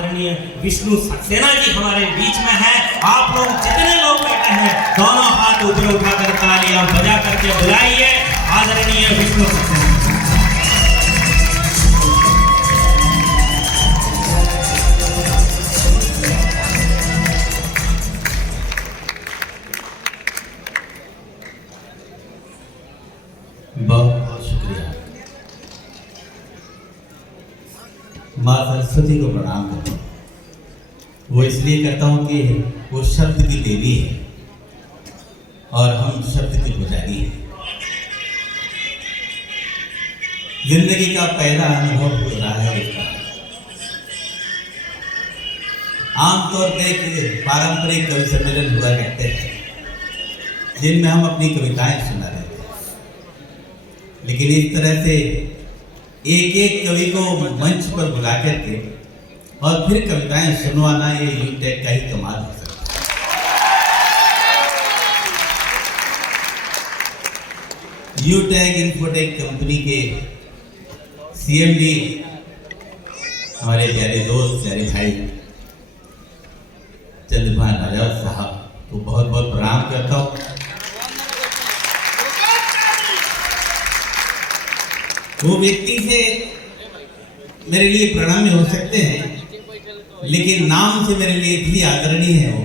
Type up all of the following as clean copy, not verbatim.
आदरणीय विष्णु सक्सेना जी हमारे बीच में है। आप लोग जितने लोग बैठे हैं दोनों हाथ ऊपर उठाकर तालियां बजा करके बुलाइए आदरणीय विष्णु सक्सेना। बहुत बहुत शुक्रिया। माँ सरस्वती को प्रणाम करता हूँ। वो इसलिए करता हूँ कि वो शब्द की देवी है और हम शब्द की पुजारी हैं। जिंदगी का पहला अनुभव हो रहा है इसका। आमतौर पर एक पारंपरिक कवि सम्मेलन हुआ करते हैं जिनमें हम अपनी कविताएं सुना देते हैं, लेकिन इस तरह से एक एक कवि को मंच पर बुला करके और फिर कविताएं सुनवाना ये यूटेक का ही कमाल हो सकता है। यूटेक इन्फोटेक कंपनी के सीएमडी हमारे प्यारे दोस्त प्यारे भाई चंद्रभान राजा साहब को बहुत बहुत प्रणाम करता हूँ। वो व्यक्ति से मेरे लिए प्रणम्य हो सकते हैं, लेकिन नाम से मेरे लिए इतनी आदरणीय है वो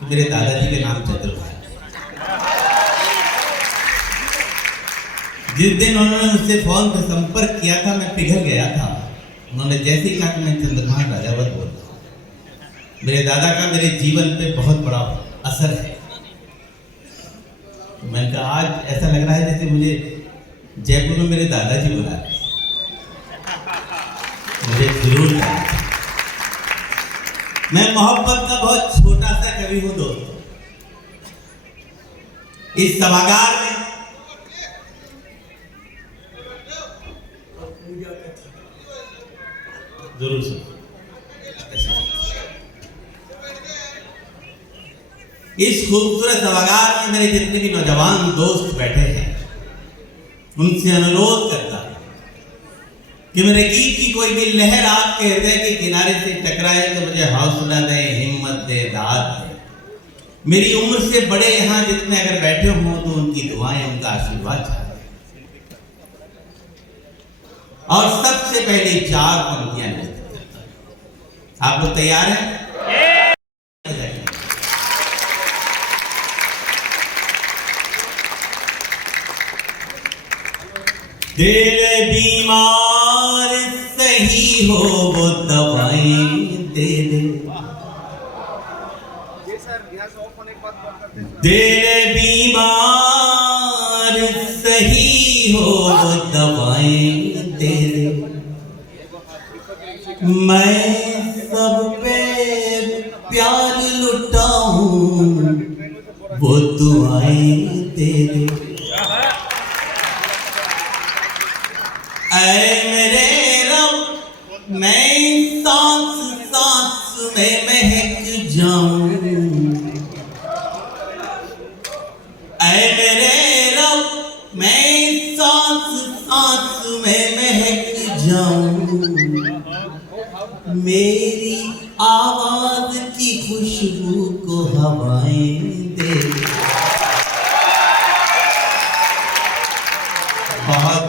तो मेरे दादाजी के नाम चंद्रभान। जिस दिन उन्होंने मुझसे फोन पर संपर्क किया था मैं पिघल गया था। उन्होंने जैसे ही कहा कि मैं चंद्रभान राजावत बोल रहा हूँ। मेरे दादा का मेरे जीवन पे बहुत बड़ा असर है। मैंने कहा आज ऐसा लग रहा है जैसे मुझे जयपुर में मेरे दादाजी बुला रहे हैं। मुझे जरूर करना। मैं मोहब्बत का बहुत छोटा सा कवि हूं दोस्तों। इस सभागार में जरूर सुनो। इस खूबसूरत सभागार में मेरे जितने भी नौजवान दोस्त बैठे हैं उनसे अनुरोध करता हूं कि मेरे गीत की कोई भी लहर आपके हृदय के किनारे से टकराए तो मुझे हौसला दे, हिम्मत दे, दाद दे। मेरी उम्र से बड़े यहाँ जितने अगर बैठे हों तो उनकी दुआएं, उनका आशीर्वाद चाहते। और सबसे पहले 4 पंक्तियां लेते हैं। आप लोग तैयार हैं? दिल बीमार सही हो वो दवाएं दे दे। दिल बीमार सही हो वो दवाएं दे दे। मैं सब पे प्यार लुटाऊं वो दुआएं दे दे। ऐ मेरे रब मैं सांस सांस में महक जाऊं। ऐ मेरे रब मैं सांस सांस में महक जाऊं। मेरी आवाज की खुशबू को हवाएं दे। बहुत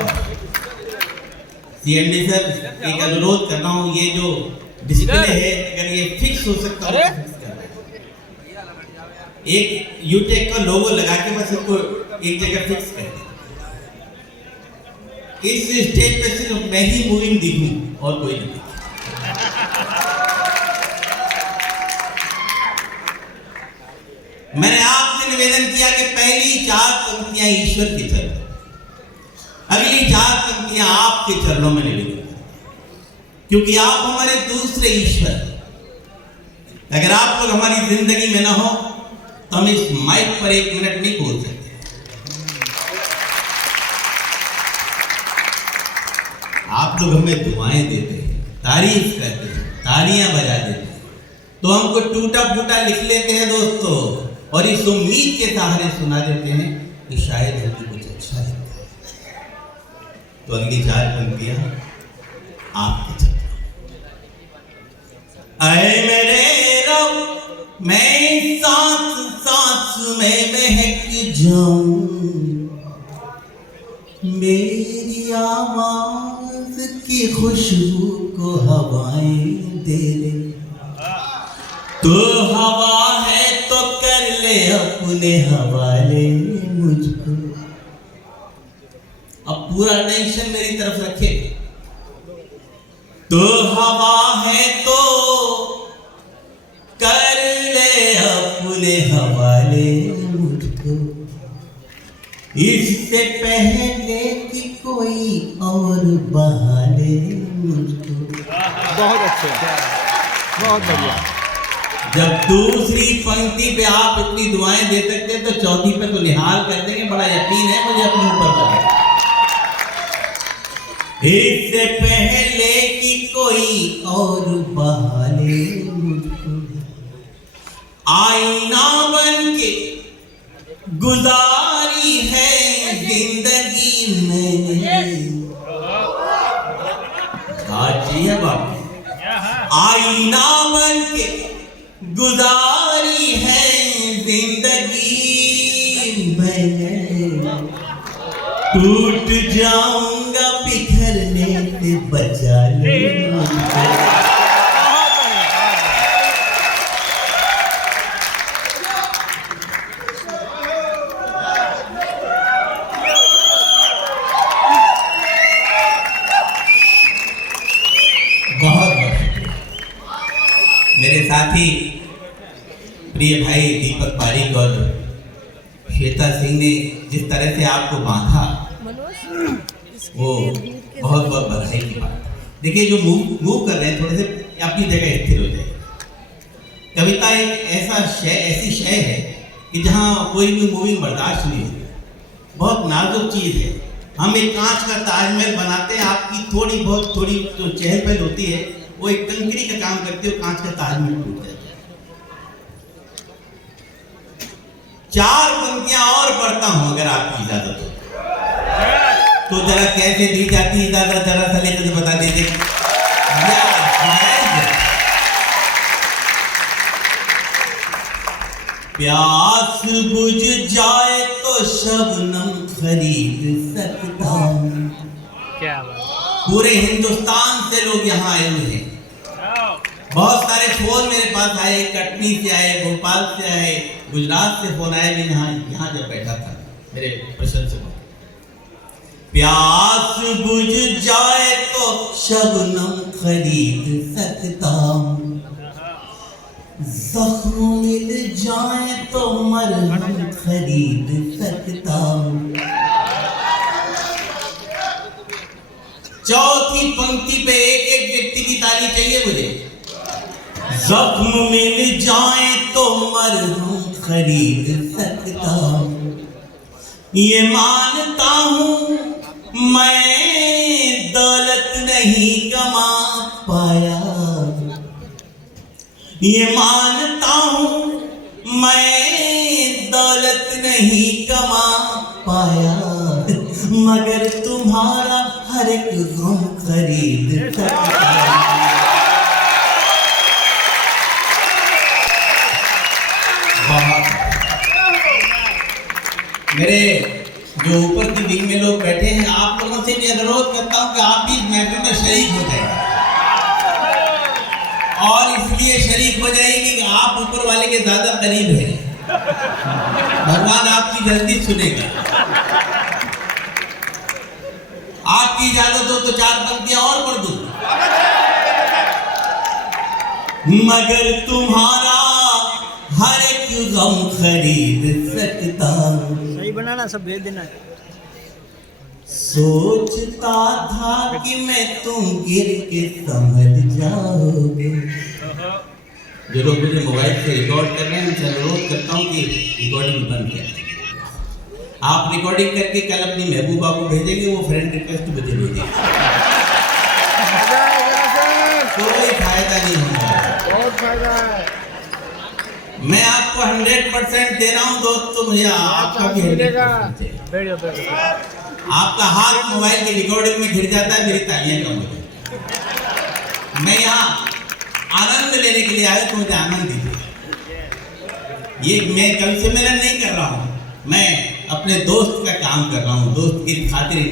सीएमडी सर एक अनुरोध कर रहा हूँ, ये जो डिस्प्ले है अगर ये फिक्स हो सकता है एक यूटेक का लोगो लगा के बस इसको एक जगह फिक्स कर दे। इस स्टेज पे सिर्फ मैं ही मूविंग दिखूं और कोई नहीं। मैंने आपसे निवेदन किया कि पहली 4 पंक्तियां ईश्वर की चरण, अगली 4 पंक्तियां आपके चरणों में निवेदन, क्योंकि आप हमारे दूसरे ईश्वर। अगर आप लोग हमारी जिंदगी में ना हो तो हम इस माइक पर 1 मिनट नहीं बोल सकते। आप लोग हमें दुआएं देते हैं, तारीफ करते हैं, तालियां बजा देते हैं, तो हमको टूटा फूटा लिख लेते हैं दोस्तों, और इस उम्मीद के सहारे सुना देते हैं कि शायद हमें कुछ अच्छा है। तो अगली 4 पंक्तियां आपके चरण। ऐ मेरे रब मैं सांस सांस में महक जाऊं, मेरी आवाज की खुशबू को हवाएं दे दे। तो हवा है तो कर ले अपने हवाले मुझको। अब पूरा टेंशन मेरी तरफ रखे। तो हवा है तो कर ले अपने हवाले मुझको, इससे पहले कि कोई और बहाले मुझको। बहुत अच्छे, बहुत बढ़िया। जब दूसरी पंक्ति पे आप इतनी दुआएं दे सकते तो चौथी पे तो निहाल कर देंगे। बड़ा यकीन है मुझे अपने ऊपर का। इससे पहले कि कोई और बहाले मुझको, आईना बन के गुजारी है जिंदगी में। है बाप, आईना बन के गुजारी है जिंदगी मैंने। टूट जाऊंगा बिखरने से बचा ले मुझको। मेरे साथी प्रिय भाई दीपक पारिक और श्वेता सिंह ने जिस तरह से आपको बांधा वो बहुत बहुत बधाई की बात। देखिए जो मूव कर रहे हैं थोड़े से अपनी जगह स्थिर हो जाए। कविता एक ऐसी शय है कि जहाँ कोई भी मूविंग बर्दाश्त नहीं होती। बहुत नाजुक चीज़ है। हम एक कांच का ताजमहल बनाते हैं, आपकी थोड़ी जो चहल पहल होती है वो एक कंकड़ी का काम करती है, कांच का ताजमहल टूट जाता है। 4 पंक्तियां और पढ़ता हूं अगर आपकी इजाजत हो तो। जरा कैसे दी जाती है इजाजत, जरा सा लेकर बता दीजिए। प्यास बुझ जाए तो शबनम खरीद सकता हूं। क्या बात। पूरे हिंदुस्तान से लोग यहाँ आए हुए हैं। बहुत सारे फोन मेरे पास आए, कटनी से आए, भोपाल से आए, गुजरात से फोन आए भी। यहाँ जब बैठा था मेरे प्रशंसक, प्यास बुझ जाए तो शबनम खरीद सकता हूँ, जख्म मिल जाए तो मरहम खरीद सकता हूँ। चौथी पंक्ति पे एक व्यक्ति की ताली चाहिए मुझे। जख्म मिल जाए तो मरहम खरीद सकता हूँ, ये मानता हूँ मैं दौलत नहीं कमा पाया, ये मानता हूँ मैं दौलत नहीं कमा पाया, मगर तुम्हारा हर एक गम खरीद सकता हूं। मेरे जो ऊपर की विंग में लोग बैठे हैं, आप लोगों से भी अनुरोध करता हूं कि आप भी महफिल में शरीक हो जाए। और इसलिए शरीक हो जाएगी कि आप ऊपर वाले के ज्यादा करीब हैं। भगवान आपकी जल्दी सुनेगा। आपकी इजाजत हो तो 4 पंक्तियां और पढ़ दूं। मगर तुम्हारा हर एक गम खरीद सकता हूं। सही बनाना, सब भेज देना। सोचता था कि मैं तुम गिर के समझ जाओगे। जो लोग मुझे मोबाइल से रिकॉर्ड कर रहे हैं उनसे अनुरोध करता हूँ कि रिकॉर्डिंग बंद करें। आप रिकॉर्डिंग करके कल अपनी महबूबा को भेजेंगे, वो फ्रेंड रिक्वेस्ट मुझे भेजेंगे। कोई फायदा नहीं होगा। बहुत फायदा है। मैं आपको 100% दे रहा हूँ दोस्तों। मुझे आपका भी 100% चाहिए। आपका हाथ मोबाइल की रिकॉर्डिंग में गिर जाता है, मेरी तालियां कम हो जाती। मैं यहाँ आनंद लेने के लिए आए तो मुझे आनंद दीजिए। ये मैं कभी सम्मेलन नहीं कर रहा हूँ, मैं अपने दोस्त का काम कर रहा हूँ, दोस्त की खातिर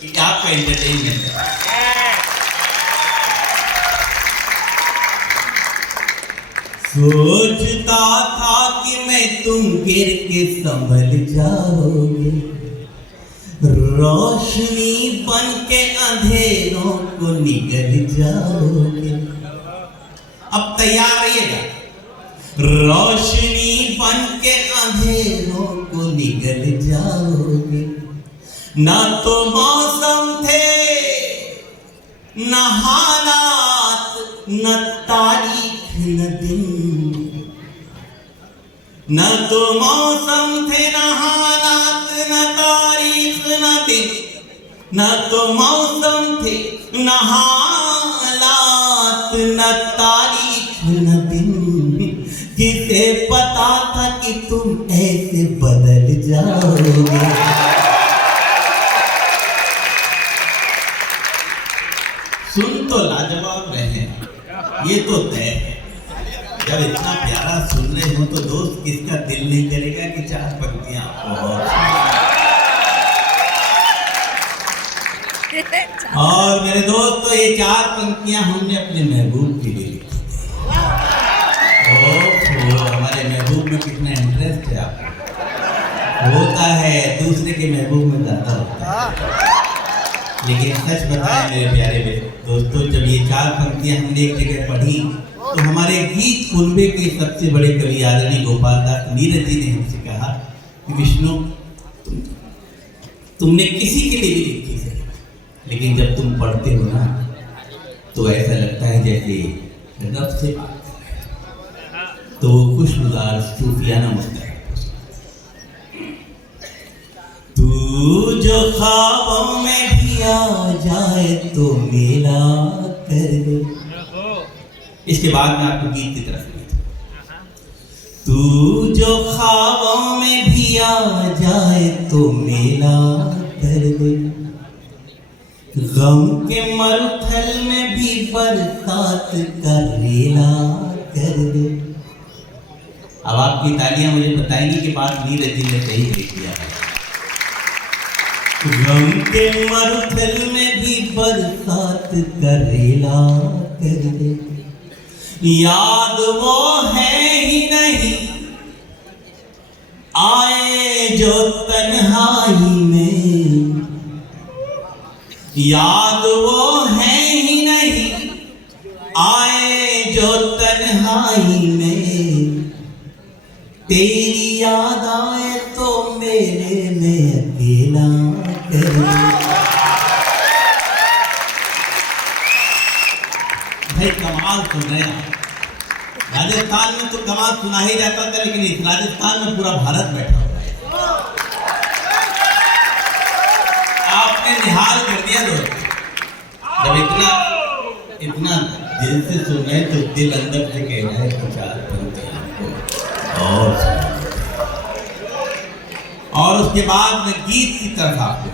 कि आपका एंटरटेनमेंट है। सोचता था कि मैं तुम गिर के संभल जाओगे, रोशनी बन के अंधेरों को निगल जाओगे। अब तैयार रहिएगा। रोशनी बन के अंधेरों को निगल जाओगे। ना तो मौसम थे, न हालात, न तारीख, न दिन। न तो मौसम थे, न हालात, न तारीख, न दिन। न तो मौसम थे, न हालात, न तारीख, न दिन। किसे पता था कि तुम ऐसे बदल जाओगे। सुन तो लाजवाब रहे, ये तो तय है। जब इतना प्यारा सुन रहे हो तो दोस्त किसका दिल नहीं करेगा कि चार पंक्तियां आपको और मेरे दोस्त तो ये चार पंक्तियां हमने अपने महबूब के लिए लिखी थी। हमारे महबूब में कितना इंटरेस्ट है आपको होता है, दूसरे के महबूब में ज्यादा होता है। लेकिन सच बताएं मेरे प्यारे दोस्तों, जब ये चार पंक्तियां हमने एक जगह पढ़ी तो हमारे गीत कुनबे के सबसे बड़े कवि आदरणीय गोपाल दास नीरज जी ने हमसे कहा कि विष्णु तुमने किसी के लिए भी लिखी है, लेकिन जब तुम पढ़ते हो ना तो ऐसा लगता है जैसे रब से बात कर रहे हो। तो खुशगुजार सूफियाना मुद्दा है। तू जो ख्वाबों में भी आ जाए तो मेरा कर दे। इसके बाद में आपको गीत की तरफ तू जो ख्वाबों में भी आ जाए तो मेरा कर दे। गम के मरुथल में भी बरसात का रेला कर दे। अब आपकी तालियां मुझे बताएंगी कि बात नीरज जी ने सही किया है। गम के मरुथल में भी बरसात का रेला कर दे। याद वो है ही नहीं आए जो तन्हाई में। याद वो है ही नहीं आए जो तन्हाई में। तेरी याद आए तो मेरे में अकेला भाई कमाल सुन रहे हैं। राजस्थान में तो कमाल सुना ही जाता था, लेकिन इस राजस्थान में पूरा भारत बैठा हुआ है। आपने निहाल कर दिया दोस्त। जब इतना दिल से सुन रहे तो दिल अंदर से कह रहा है कि चार पंक्तियां और उसके बाद में गीत की तरफ आपको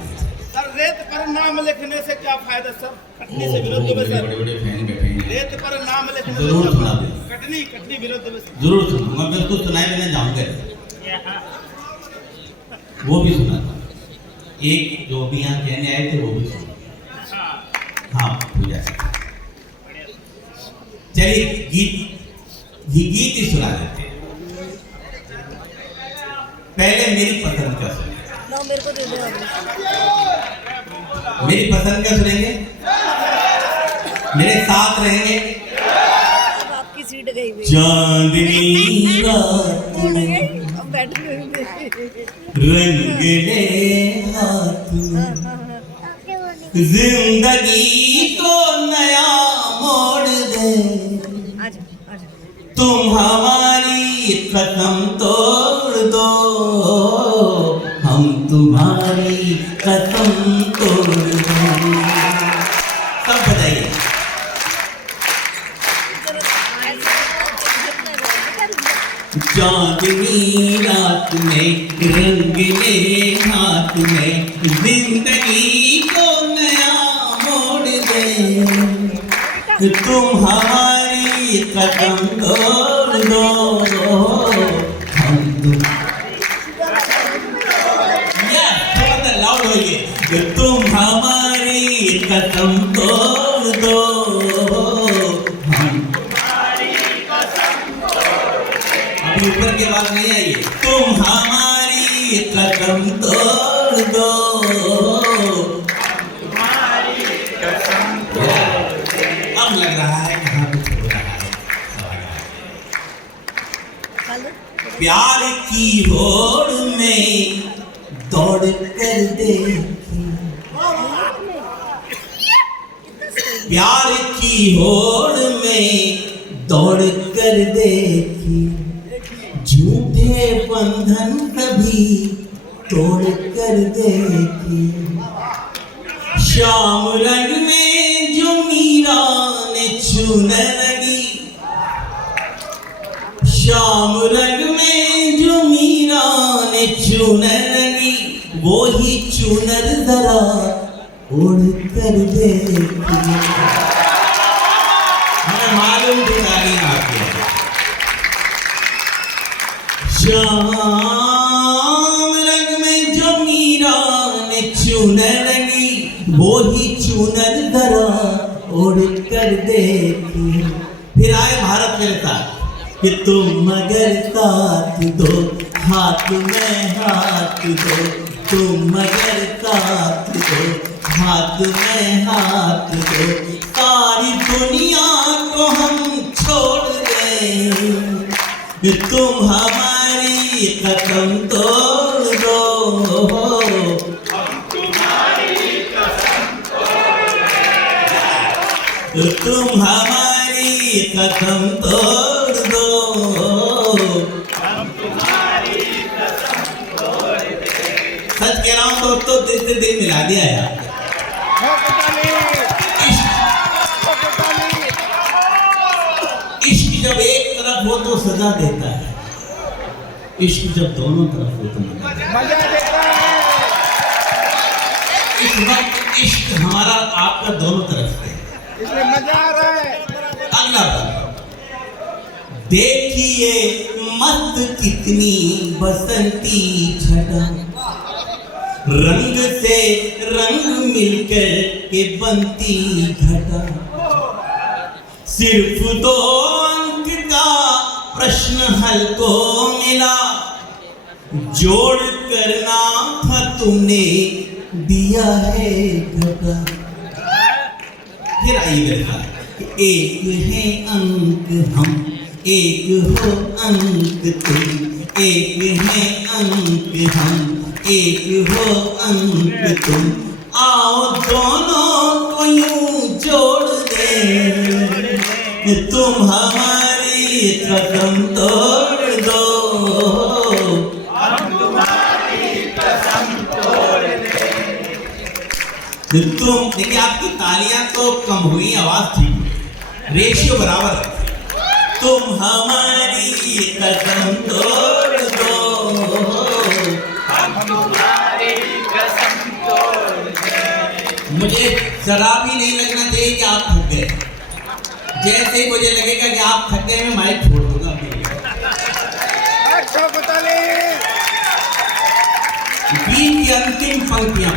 रेत पर नाम लिखने से क्या फायदा सर? कटनी से विरोध में सर। बड़े फैन बैठे हैं। रेत पर नाम लिखने से जरूर सुना दे। कटनी विरोध में जरूर सुना। मैं बिल्कुल सुनाए बिना जाऊंगा। वो भी सुना था। एक जो भी यहाँ कहने आए थे वो भी सुना। हाँ पूजा। चलिए गीत ही सुना देते हैं। पहले मेरी पसंद का सुनिए। मेरे को दे दो। मेरी पसंद का सुनेंगे, मेरे साथ रहेंगे। अब आपकी सीट गई हुई। चांदनी रात में अब बैठ गए रंगले हाथ में जिंदगी को नया मोड़ दे। तुम हमारी कसम तोड़ दो, हम तुम्हारी कसम तोड़ दो। सब बताइए। चांदनी रात में रंगले हाथ में जिंदगी को नया मोड़ दे। तुम हमारी कदम तोड़ दो हम तुम थोड़ा लाउड होइए कि तुम हमारी कदम तोड़ दो हम अभी ऊपर के बात नहीं आई है। तुम हमारी कदम तोड़ दो अब लग रहा है कि हाँ कुछ हो रहा है। प्यार की होड़ में दौड़ कर देखी प्यार की होड़ में दौड़ कर देखी झूठे बंधन कभी तोड़ कर देखी श्याम रंग में जो मीरा ने चुनर लगी श्याम रंग में जो मीरा ने चुनर लगी वो ही चुनर जरा उड़ कर देखी हमें मालूम थी तालीम आपकी श्याम रंग में जो मीरा ने चुनर लगी वो ही चुनर जरा उड़ कर देखी फिर आए भारत मेरे साथ कि तुम मगर साथ दो हाथ में हाथ दो तुम मगर साथ दो हाथ में हाथ दो सारी दुनिया को हम छोड़ दें तुम हमारी कदम तोड़ दो तुम हमारी कदम तोड़ दो सच कह रहा हूं दोस्तों दिल से दिल मिला दिया यार इश्क जब एक तरफ हो तो सजा देता है इश्क जब दोनों तरफ हो तो मजा देता है इस वक्त इश्क हमारा आपका दोनों तरफ है इसमें मजा आ रहा है अगला बात देखिए मस्त कितनी बसंती छटा रंग से रंग मिलकर के बनती घटा सिर्फ 2 अंक का प्रश्न हल को मिला जोड़ करना था तुमने दिया है घटा फिर आइए एक है अंक हम एक हो अंक तुम एक है अंक हम एक हो अंक तुम आओ दोनों को यूं जोड़ दे तुम हमारी कदम तोड़ दो तुम देखिए आपकी तालियां तो कम हुई आवाज ठीक हुई रेशियो बराबर है तुम हमारी कदम तोड़ दो हम तुम्हारी कसम तोड़ दे मुझे जरा भी नहीं लगना चाहिए कि आप थक गए जैसे ही मुझे लगेगा कि आप थक गए मैं माइक छोड़ दूंगा गीत की अंतिम पंक्तियां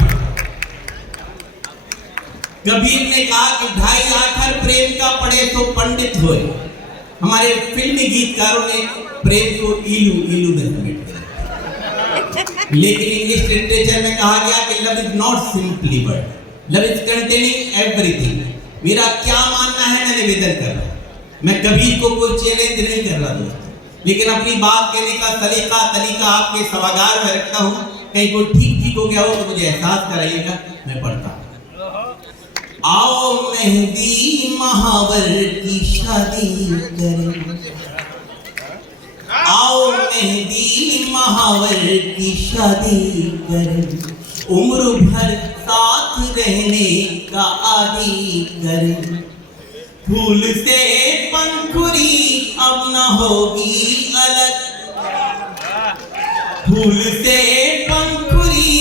कबीर ने कहा कि ढाई आखर प्रेम का पढ़े तो पंडित होए हमारे फिल्मी गीतकारों ने प्रेम को इलू इलू में समेट दिया लेकिन इंग्लिश लिटरेचर में कहा गया कि love is not simply word love is containing everything मेरा क्या मानना है मैं निवेदन कर रहा हूं मैं कबीर को कोई चैलेंज नहीं कर रहा दोस्तों लेकिन अपनी बात कहने का तरीका आपके सभागार में रखता हूं कहीं कोई ठीक हो गया हो तो मुझे एहसास कराइएगा मैं पढ़ता हूं आओ मेहंदी महावर की शादी करें आओ मेहंदी महावर की शादी करें उम्र भर साथ रहने का आदी करें फूल से पंखुड़ी अब न होगी अलग फूल से पंखुड़ी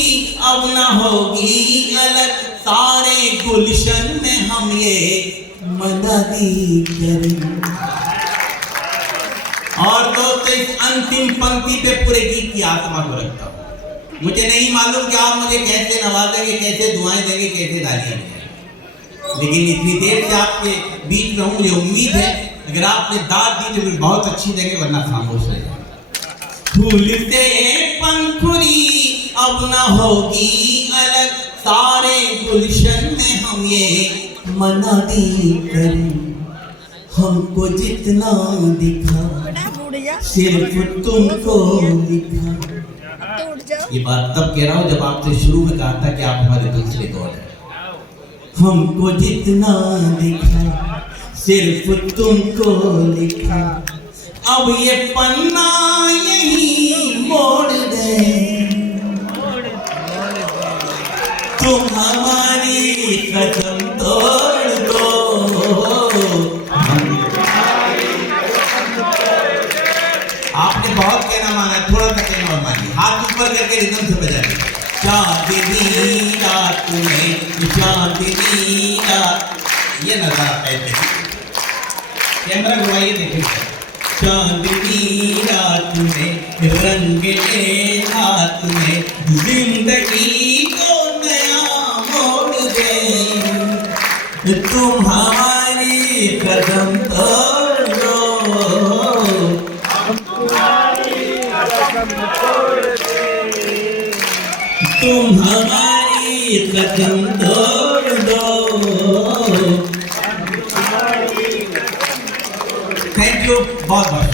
अब न होगी अलग सारे गुलशन में हम ये मददी करें दोस्तों इस अंतिम पंक्ति पे पूरे गीत की आत्मा को रखता हूँ। मुझे नहीं मालूम कि आप मुझे कैसे नवाजेंगे, कैसे दुआएं देंगे, कैसे तालियां देंगे, लेकिन इतनी देर से आपके बीच में हूँ, मुझे उम्मीद है अगर आपने दाद दी तो फिर बहुत अच्छी देंगे, वरना खामोश रह जाएगा। फूल से पंखुड़ी अब न होगी अलग, सारे गुलशन में हम ये मनादी करें, हमको जितना दिखा बेटा उठ जा, सिर्फ तुमको लिखा। अब तो उठ जाओ। ये बात तब कह रहा हूँ जब आपसे शुरू में कहा था कि आप हमारे दूसरे दौर हैं। हमको जितना दिखा सिर्फ तुमको लिखा, अब ये पन्ना यही मोड़ दे, तुम हमारी कसम तोड़ दो। आपने बहुत कहना माना, थोड़ा सा कहना और मानिए, हाथ ऊपर करके रिदम से बजाइए। चांदनी रात में, चांदनी रात, ये नजारा कहते हैं। कैमरा घुमाइए, देखिए। चांदनी रात में, रंगले हाथ में, जिंदगी को नया मोड़ दे, तुम हमारी कदम तोड़ दो, तुम हमारी कदम तोड़ दो। थैंक यू, बहुत बहुत।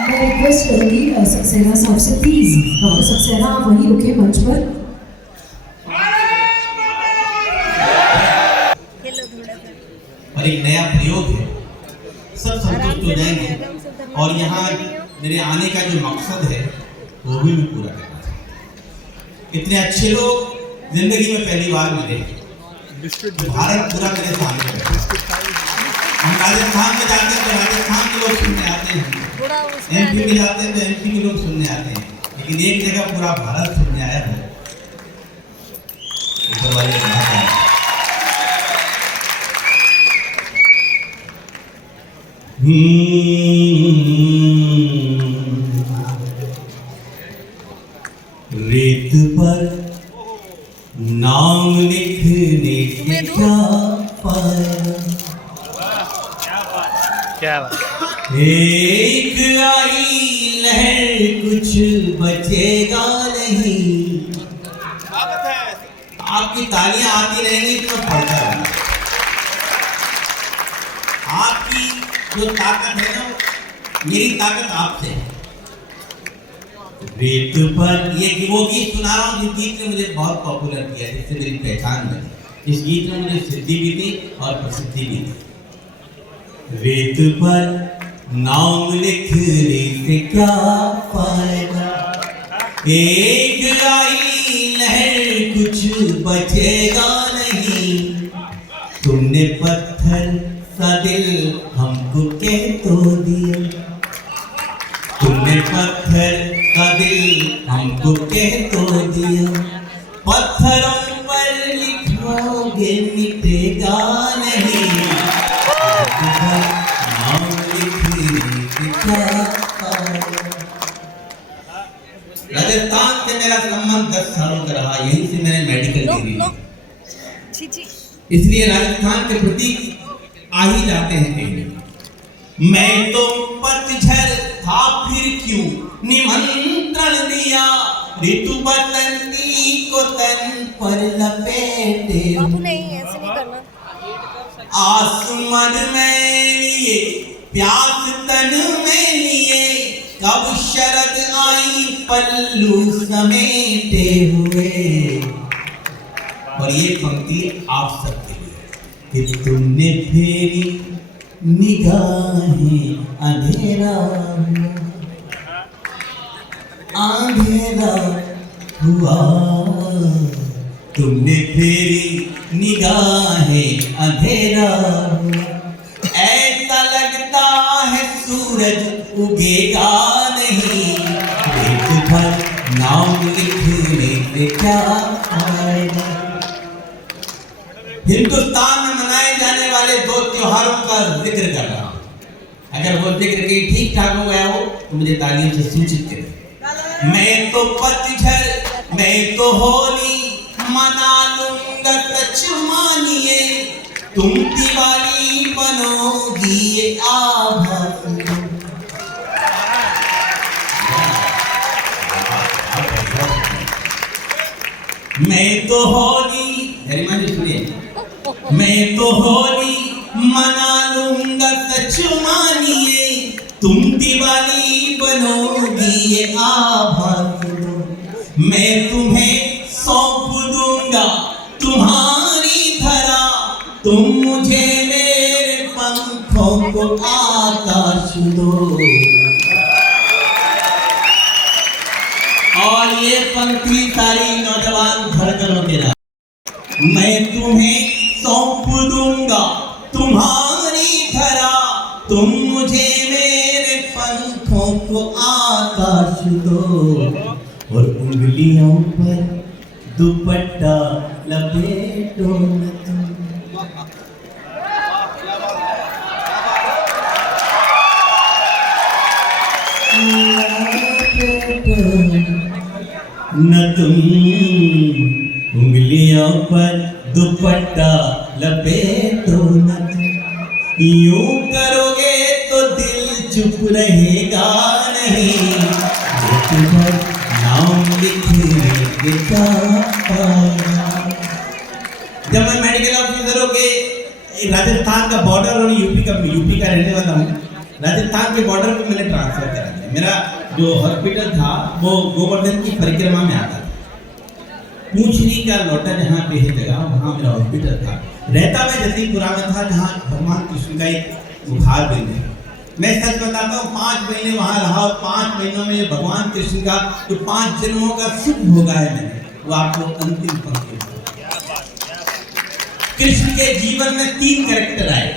मैं रिक्वेस्ट करूंगी सक्सेना साहब से, प्लीज डॉक्टर सक्सेना आप वहीं रुके मंच पर। खेलो थोड़ा सा। और एक नया प्रयोग है, सब संतुष्ट हो जाएंगे, और यहाँ मेरे आने का जो मकसद है वो भी मैं पूरा करना चाहता हूँ। इतने अच्छे लोग जिंदगी में पहली बार मिले, भारत पूरा मेरे सामने है। हम राजस्थान में जाते हैं तो राजस्थान के लोग सुनने आते हैं, थोड़ा उसमें एमपी में जाते हैं तो एमपी के लोग सुनने आते हैं, लेकिन एक जगह पूरा भारत सुनने आया है। ऊपर वाले रेत पर नाम लिखने से क्या फायदा, क्या बात। एक आई लहर कुछ बचेगा नहीं। स्वागत है। आपकी तालियां आती रहेंगी तो मैं पढ़ता रहूंगा। आपकी जो ताकत है ना, मेरी ताकत आपसे है। रेत पर ये वो गीत सुना रहा हूँ जिस गीत ने मुझे बहुत पॉपुलर किया, जिससे मेरी पहचान बनी। इस गीत में मुझे सिद्धि भी थी और प्रसिद्धि भी थी। रेत पर नाम लिखने से क्या फायदा, एक आई लहर कुछ बचेगा नहीं, तुमने पत्थर सा दिल हमको कह तो दिया, तुमने पत्थर का दिल हमको कह तो दिया, पत्थरों पर लिखोगे मिटेगा नहीं, नाम लिखने से क्या फायदा। राजस्थान से मेरा संबंध 10 सालों का रहा, यहीं से मैंने मेडिकल डिग्री ली, छी छी। इसलिए राजस्थान के प्रति आ ही जाते हैं कहीं। मैं तो पतझड़ था फिर क्यों निमंत्रण दिया, ऋतु बसंती को तन पर लपेटे, बाबू नहीं ऐसे नहीं करना। आसमान में लिए प्यास तन में लिए, कब शरद आई पल्लू समेटे हुए। और ये पंक्ति आप सबके लिए कि तुमने फेरी निगाहें अंधेरा अंधेरा हुआ, तुमने फेरी निगाहें अंधेरा हुआ, ऐसा लगता है सूरज उगेगा नहीं, रेत पर नाम लिखने से क्या फायदा। हिंदुस्तान में मनाए जाने वाले 2 त्योहारों का जिक्र कर रहा हूं। अगर वो जिक्र के ठीक ठाक हो गया हो तो मुझे तालियों से सूचित करें। मैं तो पतझड़, मैं तो होली मना लूंगा सच मानिए, तुम दिवाली बनोगी ये आभास। मैं तो होली, गरिमा जी सुनिए, मैं तो होली मना लूंगा सच मानिए, तुम दिवाली बनोगी ये आभास। मैं तुम्हें सौंप दूंगा तुम्हारी धरा, तुम मुझे मेरे पंखों को आकाश दो। और ये पंक्ति सारी नौजवान धड़कनों के नाम। मैं तुम्हें सौंप दूंगा तुम्हारी धरा, तुम मुझे मेरे पंखों को आकाश दो। और उंगलियों पर दुपट्टा लपेटो न तुम। न तुम उंगलियों पर दुपट्टा लपेटो न तुम। यूं करोगे तो दिल चुप रहेगा नहीं, तुम्हारा नाम लिखने के क्या पाएगा। जब मैं मेडिकल ऑफिसर होके राजस्थान का बॉर्डर और यूपी का रहने वाला हूँ, राजस्थान के बॉर्डर को मैंने ट्रांसफर करा दिया। मेरा जो हॉस्पिटल था वो गोवर्धन की परिक्रमा में आता था। पूंछरी का लोटा जहाँ पे है जगह, वहाँ मेरा हॉस्पिटल था। रहता मैं जतीपुरा में था, जहाँ भगवान कृष्ण का एक बुखार दिन है। मैं सच बताता हूँ, 5 महीने वहाँ रहा और 5 महीनों में भगवान कृष्ण का जो 5 जन्मों का सुख भोगा है मैंने, वो आपको अंतिम पंक्ति। कृष्ण के जीवन में 3 कैरेक्टर आए,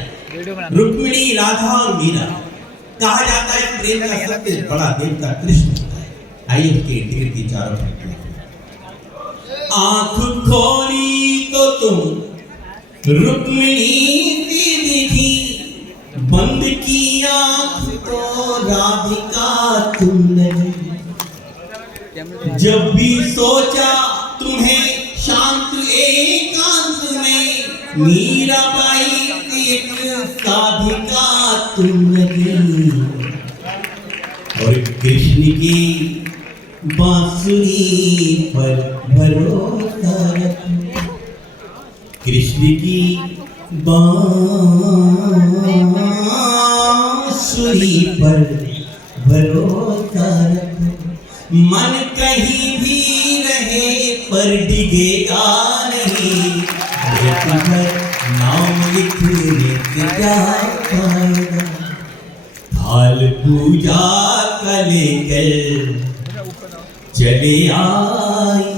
रुक्मिणी, राधा और मीरा। कहा जाता है प्रेम का सबसे बड़ा देवता कृष्ण होता है। आइए उसके इर्द चारों पंक्तियां। आंख खोली तो तुम रुक्मिणी सी दिखी, बंद की आंख तो राधिका तुम नहीं। जब भी सोचा तुम्हें शांत एकांत में, मीराबाई एक साधिका तुम नहीं। और कृष्ण की बांसुरी पर भरोसा रखो, कृष्ण की बांसुरी पर भरोसा रखो। मन कहीं भी रहे पर डिगेगा नहीं, नाम लिखने से क्या फायदा। थाल पूजा का लेकर चले आए,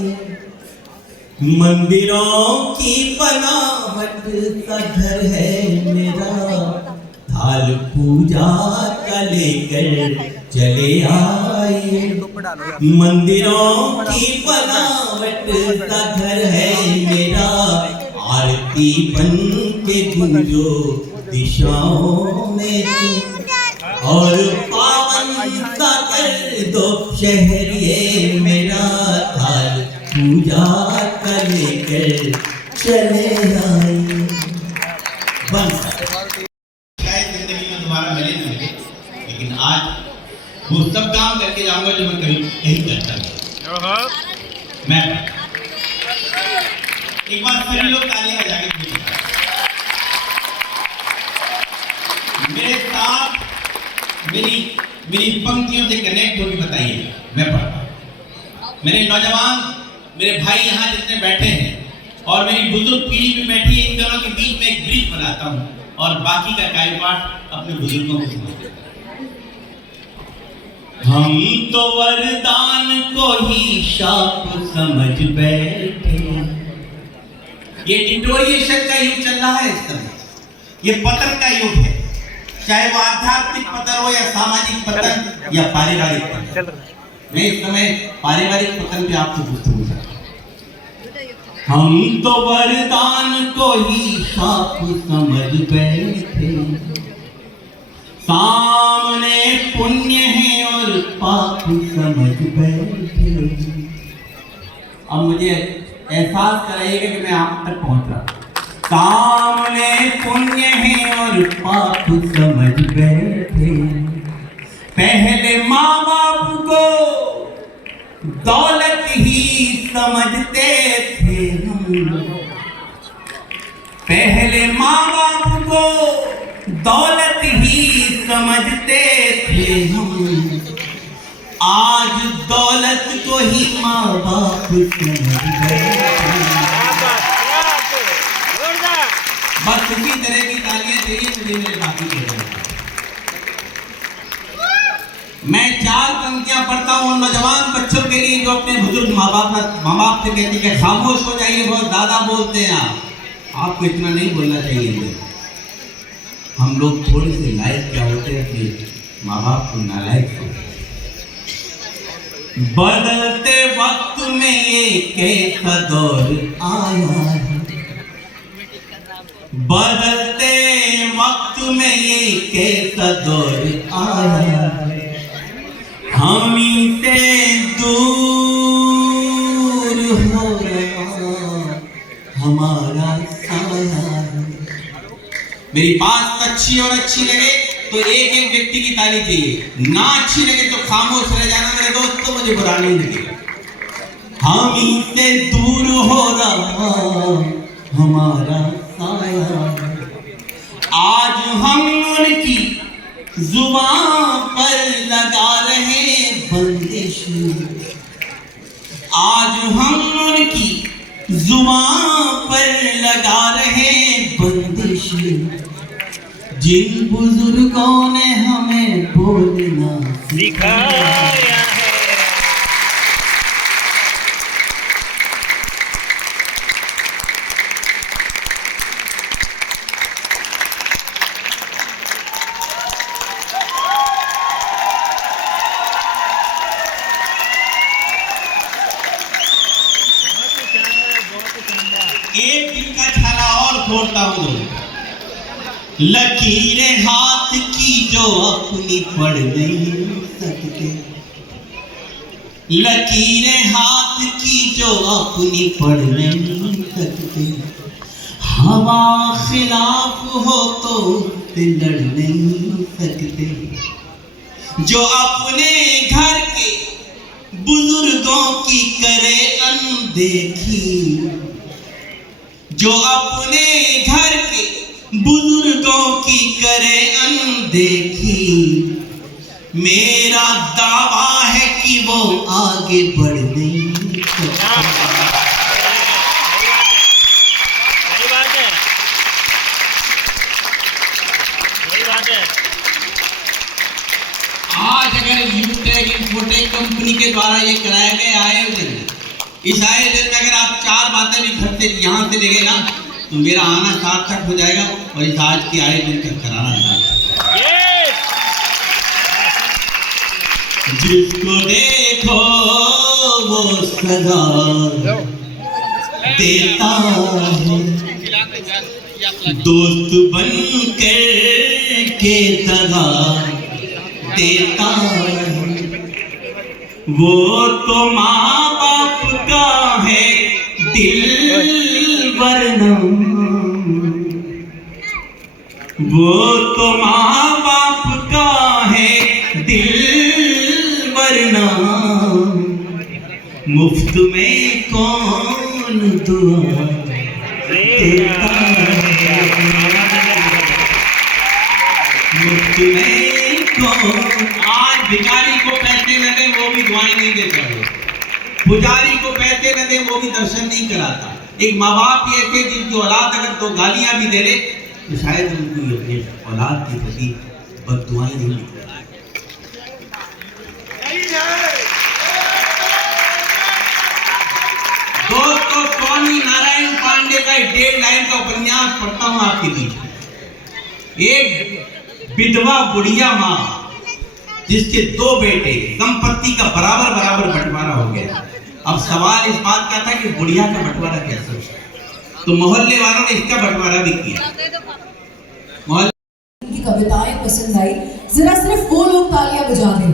मंदिरों की बनावट का घर है मेरा। थाल पूजा का लेकर चले आए, मंदिरों की बनावट का घर है मेरा। आरती बन के गूंजो दिशाओं में तुम, और पावन सा कर दो शहर ये मेरा। थाल पूजा का लेकर चले आए। शायद जिंदगी में दोबारा मिले ना मिले, लेकिन आज वो सब काम करके जाऊंगा जो मैं कभी नहीं करता। मैं एक बार फिर लोग तालियां बजाके मेरे साथ मेरी पंक्तियों से कनेक्ट होकर बताइए। मैं पढ़ता हूं। मेरे नौजवान, मेरे भाई यहाँ जितने बैठे हैं और मेरी बुजुर्ग पीढ़ी भी बैठी है, इन दोनों के बीच में एक ब्रिज बनाता हूँ और बाकी का कार्यपाठ अपने बुजुर्गों को सुनाते हैं। हम तो वरदान को ही शाप समझ बैठे। ये डिटोरिएशन का युग चल रहा है इस समय, ये पतन का युग है, चाहे वो आध्यात्मिक पतन हो या सामाजिक पतन या पारिवारिक पतन। मैं इस समय पारिवारिक पतन पे आपसे गुफ्तगू कर रहा हूं। हम तो वरदान को ही साफ समझ बैठे, सामने पुण्य है और पाप समझ बैठे। अब मुझे एहसास कराइएगा कि मैं आप तक पहुंच रहा। सामने पुण्य है और पाप समझ बैठे, पहले माँ बाप को दौलत ही समझते थे हम, पहले माँ बाप को दौलत ही समझते थे हम, आज दौलत को ही माँ बाप समझ गए। बस इसी तरह की तालियां चाहिए मुझे मेरे बाकी के लिए। मैं 4 पंक्तियां पढ़ता हूँ उन नौजवान बच्चों के लिए जो अपने बुजुर्ग माँ बाप से कहते हैं खामोश हो जाइए, बहुत ज्यादा बोलते हैं आपको इतना नहीं बोलना चाहिए। हम लोग थोड़े से लायक क्या होते हैं कि माँ बाप को नालायक होते। बदलते वक्त में ये कैसा दौर आया है, बदलते वक्त में ये कैसा दौर आया है, हमी से दूर हो गया हमारा साया। मेरी बात अच्छी और अच्छी लगे तो एक एक व्यक्ति की ताली चाहिए, ना अच्छी लगे तो खामोश रह जाना मेरे दोस्त, तो मुझे बुरा नहीं लगेगा। हमी से दूर हो रहा हमारा साया, आज हम उनकी जुबान पर लगा रहे बंदिश, आज हम उनकी जुबान पर लगा रहे बंदिश, जिन बुजुर्गों ने हमें बोलना सिखाया है। एक दिन का छाला और फोड़ता हूँ। लकीरें हाथ की जो अपनी पढ़ नहीं सकते, लकीरें हाथ की जो अपनी पढ़ नहीं सकते, हवा खिलाफ हो तो लड़ नहीं सकते, जो अपने घर के बुजुर्गों की करे अनदेखी, जो अपने घर के बुजुर्गों की करे अनदेखी, मेरा दावा है कि वो आगे बढ़ नहीं सकता। आज अगर यूटेक इन्फोटेक कंपनी के द्वारा ये कराया गया आयोजन, इस आयोजन में अगर आप 4 बातें भी घर से यहाँ से ले गए ना तो मेरा आना सार्थक हो जाएगा और इस आज के आयोजन का कराना जिसको देखो वो सदा देता है, दोस्त बन के दगा देता है, वो तो माँ बाप का है दिल वरना, वो तो माँ बाप का है दिल वरना, मुफ्त में कौन दुआ देता है, मुफ्त में कौन। आज भिखारी को पैसे न दे वो भी दुआएं नहीं देता है, पुजारी को पैसे न दे वो भी दर्शन नहीं कराता। एक माँ बाप ही ऐसे जिनकी औलाद अगर 2 गालियां भी दे दे तो शायद उनको अपने औलाद के प्रति बद्दुआएं नहीं निकलती। दोस्तों स्वामी नारायण पांडे का 1.5 लाइन का उपन्यास पढ़ता हूं आपके बीच। एक विधवा बुढ़िया माँ जिसके 2 बेटे, संपत्ति का बराबर बराबर बंटवारा हो गया, अब सवाल इस बात का था कि बुढ़िया का बंटवारा कैसे हो, तो मोहल्ले वालों ने इसका बंटवारा भी किया। मोहल्ले की कविताएं पसंद आई, जरा सिर्फ वो लोग तालियां बजा दें।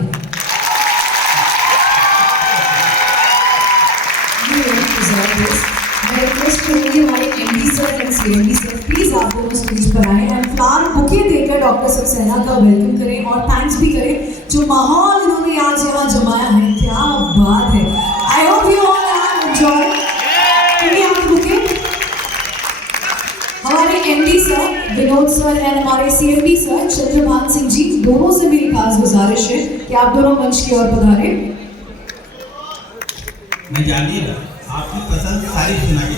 मैं रिक्वेस्ट करूंगी हमारे MD sir and CMD sir, please आप दोनों स्टेज पर आए एंड फ्लावर बुके देकर डॉक्टर सक्सेना का वेलकम करें और थैंक्स भी करें जो माहौल इन्होंने आज यहाँ जमाया है। क्या बात है। I hope you all have enjoyed. आप बुके हमारे MD sir Vinod sir and हमारे सीएमडी सर चंद्रभान सिंह जी, दोनों से मेरी खास गुजारिश है कि आप दोनों मंच की ओर पधारें। मैं जानिएगा आपकी पसंद सारी सुनाई